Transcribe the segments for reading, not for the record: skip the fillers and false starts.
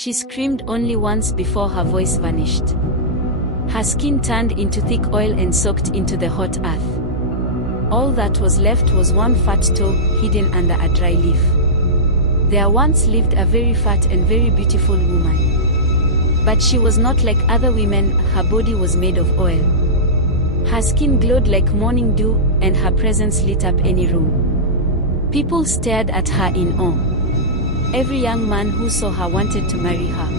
She screamed only once before her voice vanished. Her skin turned into thick oil and soaked into the hot earth. All that was left was one fat toe, hidden under a dry leaf. There once lived a very fat and very beautiful woman. But she was not like other women, her body was made of oil. Her skin glowed like morning dew, and her presence lit up any room. People stared at her in awe. Every young man who saw her wanted to marry her.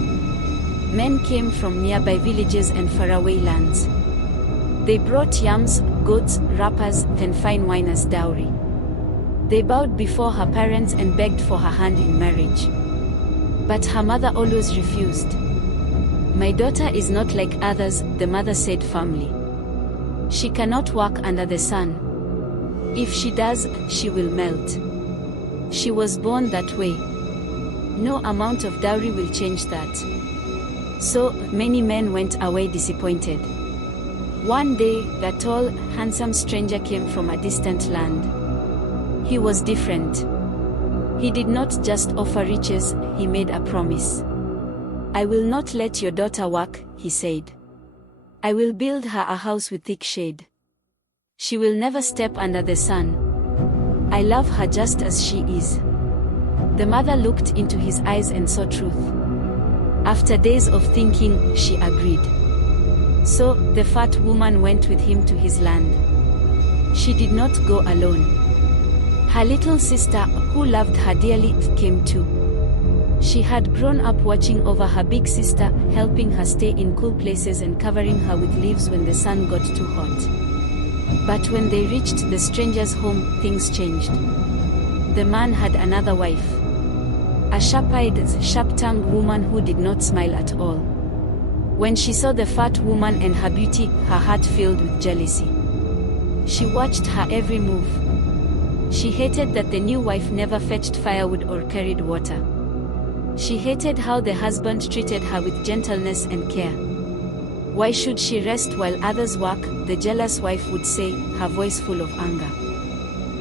Men came from nearby villages and faraway lands. They brought yams, goats, rappers, and fine wine as dowry. They bowed before her parents and begged for her hand in marriage. But her mother always refused. "My daughter is not like others," the mother said firmly. "She cannot walk under the sun. If she does, she will melt. She was born that way. No amount of dowry will change that." So, many men went away disappointed. One day, a tall, handsome stranger came from a distant land. He was different. He did not just offer riches, he made a promise. "I will not let your daughter work," he said. "I will build her a house with thick shade. She will never step under the sun. I love her just as she is." The mother looked into his eyes and saw truth. After days of thinking, she agreed. So, the fat woman went with him to his land. She did not go alone. Her little sister, who loved her dearly, came too. She had grown up watching over her big sister, helping her stay in cool places and covering her with leaves when the sun got too hot. But when they reached the stranger's home, things changed. The man had another wife. A sharp-eyed, sharp-tongued woman who did not smile at all. When she saw the fat woman and her beauty, her heart filled with jealousy. She watched her every move. She hated that the new wife never fetched firewood or carried water. She hated how the husband treated her with gentleness and care. "Why should she rest while others work?" the jealous wife would say, her voice full of anger.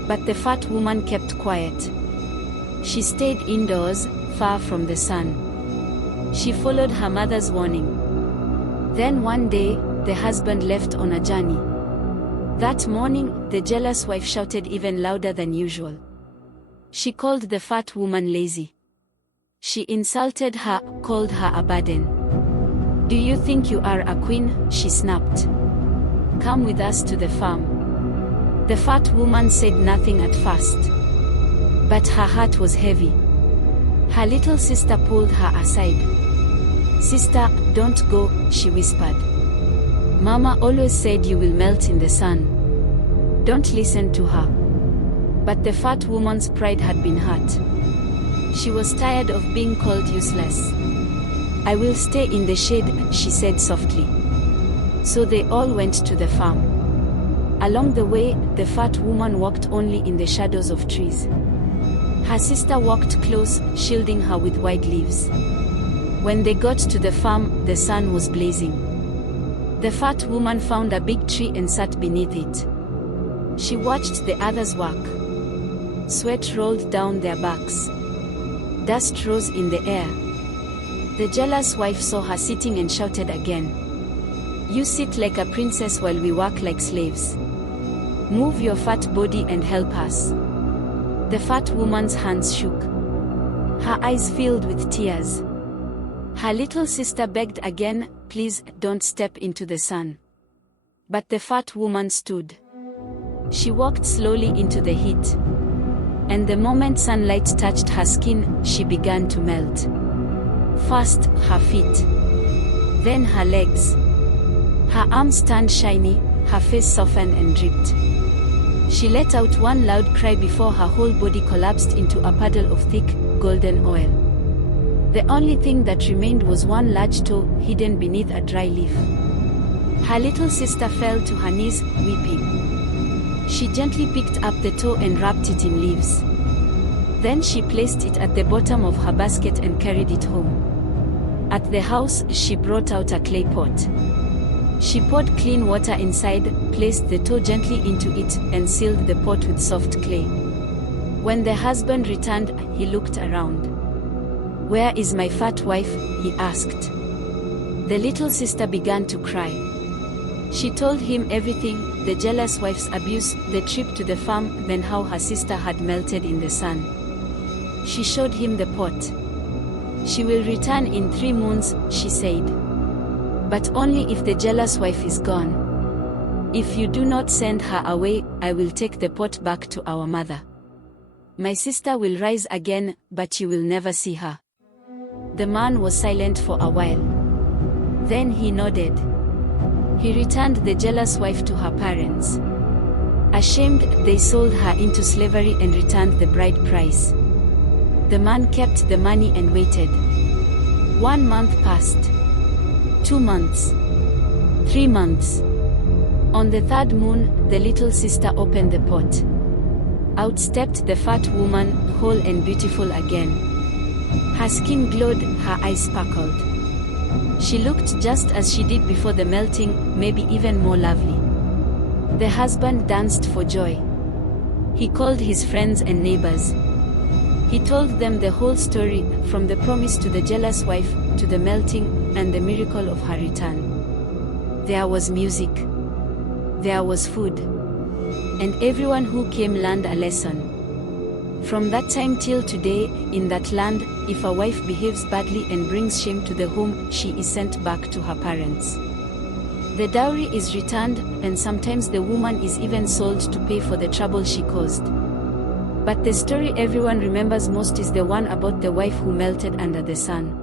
But the fat woman kept quiet. She stayed indoors, far from the sun. She followed her mother's warning. Then one day, the husband left on a journey. That morning, the jealous wife shouted even louder than usual. She called the fat woman lazy. She insulted her, called her a burden. "Do you think you are a queen?" she snapped. "Come with us to the farm." The fat woman said nothing at first. But her heart was heavy. Her little sister pulled her aside. "Sister, don't go," she whispered. "Mama always said you will melt in the sun. Don't listen to her." But the fat woman's pride had been hurt. She was tired of being called useless. "I will stay in the shade," she said softly. So they all went to the farm. Along the way, the fat woman walked only in the shadows of trees. Her sister walked close, shielding her with wide leaves. When they got to the farm, the sun was blazing. The fat woman found a big tree and sat beneath it. She watched the others work. Sweat rolled down their backs. Dust rose in the air. The jealous wife saw her sitting and shouted again. "You sit like a princess while we work like slaves. Move your fat body and help us." The fat woman's hands shook. Her eyes filled with tears. Her little sister begged again, "Please, don't step into the sun." But the fat woman stood. She walked slowly into the heat. And the moment sunlight touched her skin, she began to melt. First, her feet. Then her legs. Her arms turned shiny, her face softened and dripped. She let out one loud cry before her whole body collapsed into a puddle of thick, golden oil. The only thing that remained was one large toe, hidden beneath a dry leaf. Her little sister fell to her knees, weeping. She gently picked up the toe and wrapped it in leaves. Then she placed it at the bottom of her basket and carried it home. At the house, she brought out a clay pot. She poured clean water inside, placed the toe gently into it, and sealed the pot with soft clay. When the husband returned, he looked around. "Where is my fat wife?" he asked. The little sister began to cry. She told him everything, the jealous wife's abuse, the trip to the farm, then how her sister had melted in the sun. She showed him the pot. "She will return in 3 moons, she said. But only if the jealous wife is gone. If you do not send her away, I will take the pot back to our mother. My sister will rise again, but you will never see her." The man was silent for a while. Then he nodded. He returned the jealous wife to her parents. Ashamed, they sold her into slavery and returned the bride price. The man kept the money and waited. 1 month passed. 2 months. 3 months. On the 3rd moon, the little sister opened the pot. Out stepped the fat woman, whole and beautiful again. Her skin glowed, her eyes sparkled. She looked just as she did before the melting, maybe even more lovely. The husband danced for joy. He called his friends and neighbors. He told them the whole story, from the promise to the jealous wife, to the melting, and the miracle of her return. There was music. There was food. And everyone who came learned a lesson. From that time till today, in that land, if a wife behaves badly and brings shame to the home, she is sent back to her parents. The dowry is returned, and sometimes the woman is even sold to pay for the trouble she caused. But the story everyone remembers most is the one about the wife who melted under the sun.